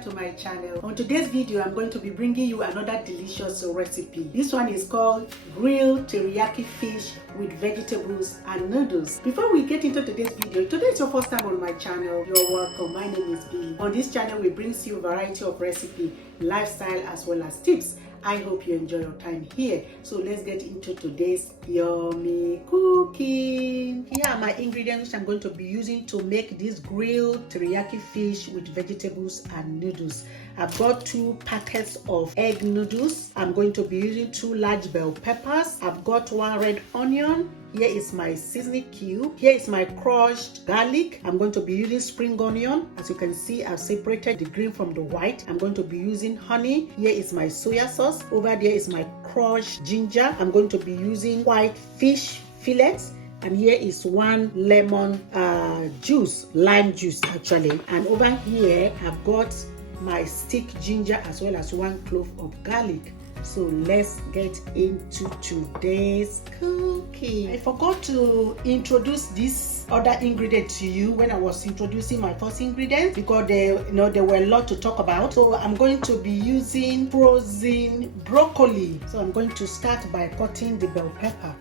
back to my channel. On today's video, I'm going to be bringing you another delicious recipe. This one is called Grilled Teriyaki Fish with vegetables and noodles. Before we get into today's video, today is your first time on my channel, you're welcome. My name is Billy. On this channel, we bring you a variety of recipe, lifestyle as well as tips. I hope you enjoy your time here. So let's get into today's yummy cooking. Here are my ingredients I'm going to be using to make this grilled teriyaki fish with vegetables and noodles. I've got 2 packets of egg noodles. I'm going to be using 2 large bell peppers. I've got 1 red onion. Here is my seasoning cube. Here is my crushed garlic. I'm going to be using spring onion. As you can see, I've separated the green from the white. I'm going to be using honey. Here is my soya sauce. Over there is my crushed ginger. I'm going to be using white fish fillets. And here is 1 lemon juice, lime juice actually. And over here, I've got my stick ginger as well as 1 clove of garlic. So let's get into today's cooking. I forgot to introduce this other ingredient to you when I was introducing my first ingredient because there were a lot to talk about. So I'm going to be using frozen broccoli. So I'm going to start by cutting the bell pepper.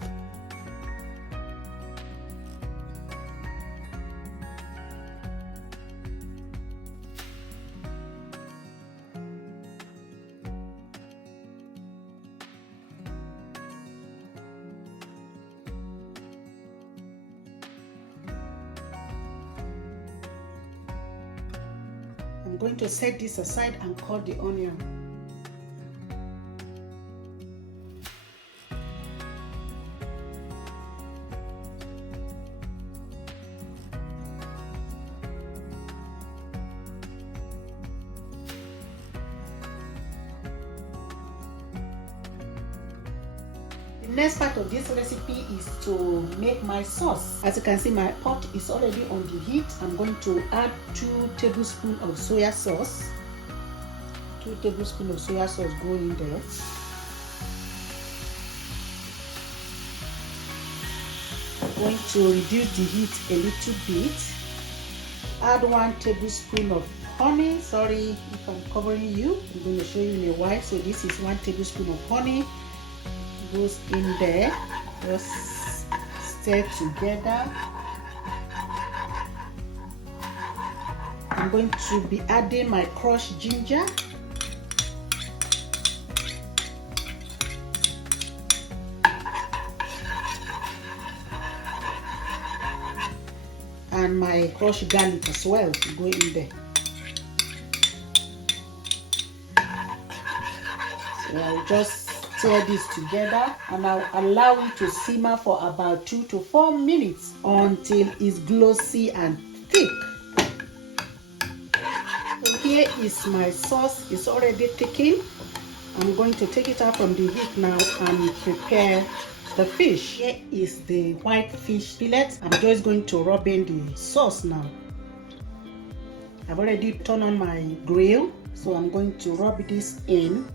I'm going to set this aside and cut the onion. The next part of this recipe is to make my sauce. As you can see, my pot is already on the heat. I'm going to add 2 tablespoons of soya sauce. 2 tablespoons of soya sauce go in there. I'm going to reduce the heat a little bit. Add 1 tablespoon of honey. Sorry if I'm covering you. I'm going to show you in a while. So this is 1 tablespoon of honey. Goes in there, just stir together. I'm going to be adding my crushed ginger, and my crushed garlic as well to go in there. So I'll just stir this together and I'll allow it to simmer for about 2 to 4 minutes until it's glossy and thick. So here is my sauce. It's already thickened. I'm going to take it out from the heat now and prepare the fish. Here is the white fish fillet. I'm just going to rub in the sauce now. I've already turned on my grill, so I'm going to rub this in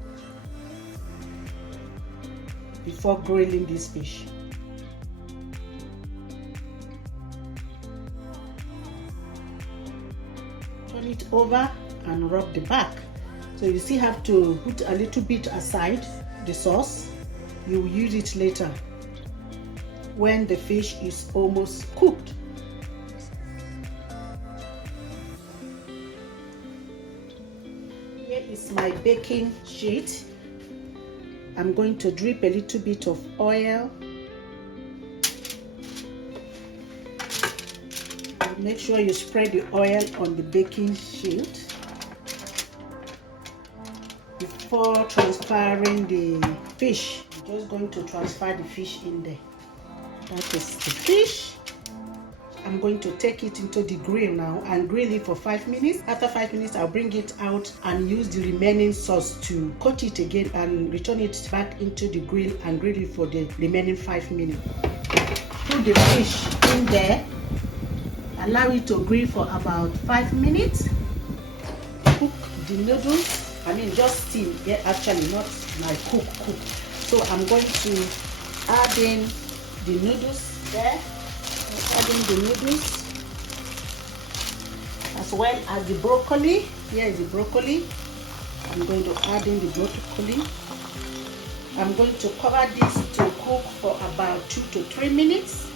before grilling this fish. Turn it over and rub the back. So you still have to put a little bit aside the sauce. You will use it later when the fish is almost cooked. Here is my baking sheet. I'm going to drip a little bit of oil. Make sure you spread the oil on the baking sheet before transferring the fish. I'm just going to transfer the fish in there. That is the fish. I'm going to take it into the grill now and grill it for 5 minutes. After 5 minutes, I'll bring it out and use the remaining sauce to coat it again and return it back into the grill and grill it for the remaining 5 minutes. Put the fish in there. Allow it to grill for about 5 minutes. Cook the noodles. Just steam. Yeah, actually not like cook. So I'm going to add in the noodles there. Adding the noodles. as well as the broccoli. Here is the broccoli. I'm going to add in the broccoli. I'm going to cover this to cook for about 2 to 3 minutes.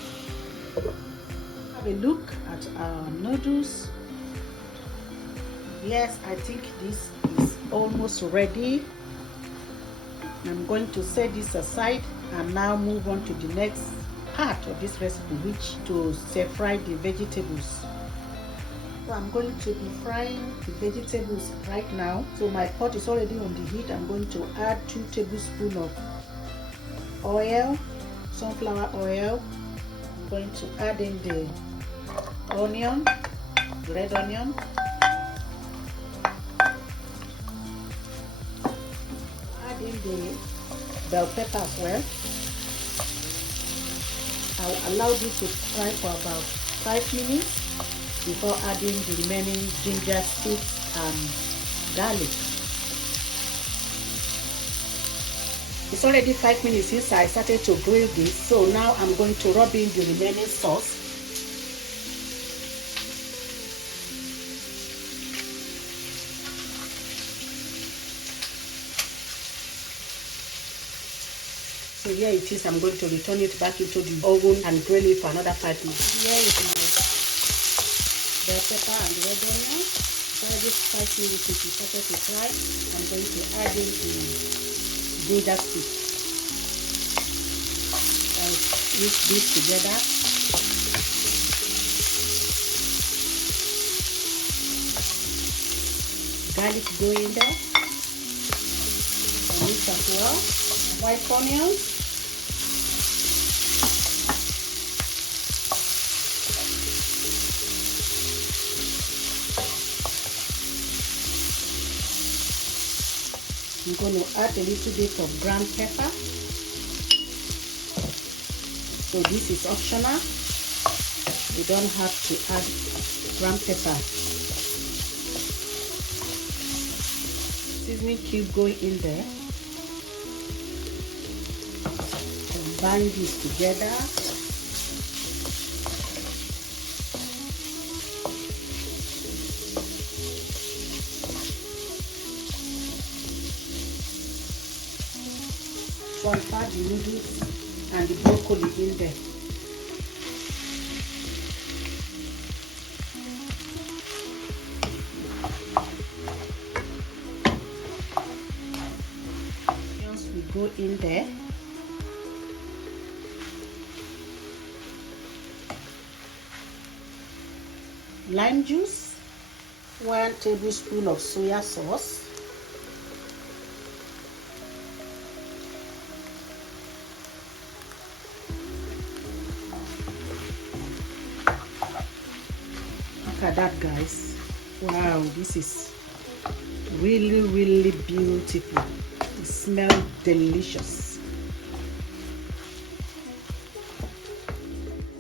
Have a look at our noodles. Yes, I think this is almost ready. I'm going to set this aside and now move on to the next part of this recipe, which to fry the vegetables. So I'm going to be frying the vegetables right now. So my pot is already on the heat. I'm going to add 2 tablespoons of oil, sunflower oil. I'm going to add in the onion, red onion. Add in the bell pepper as well. I'll allow this to fry for about 5 minutes before adding the remaining ginger sticks and garlic. It's already 5 minutes since I started to grill this, so now I'm going to rub in the remaining sauce. So here it is. I'm going to return it back into the oven and grill it for another 5 minutes. Here is my bell pepper and red onion. Already 5 minutes since it started to fry. I'm going to add in the ginger stick. I'll mix this together. Garlic go in there. I'll mix as well. White onions. I'm going to add a little bit of ground pepper. So this is optional. You don't have to add ground pepper. Seasoning cube going in there. Combine this together. Transfer the noodles and the broccoli in there. Onions will go in there. Lime juice, 1 tablespoon of soya sauce, look at that, guys. Wow, this is really beautiful. It smells delicious.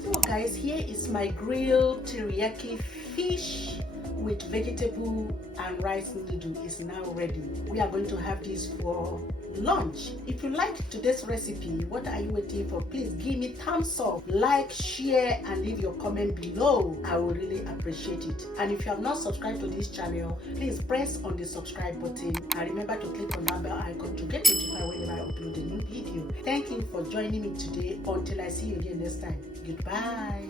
So guys, here is my grilled teriyaki fish with vegetable and rice noodle is now ready. We are going to have this for lunch. If you like today's recipe, what are you waiting for? Please give me thumbs up, like, share, and leave your comment below. I will really appreciate it. And if you have not subscribed to this channel, please press on the subscribe button and remember to click on that bell icon to get notified whenever I upload a new video. Thank you for joining me today. Until I see you again next time. Goodbye.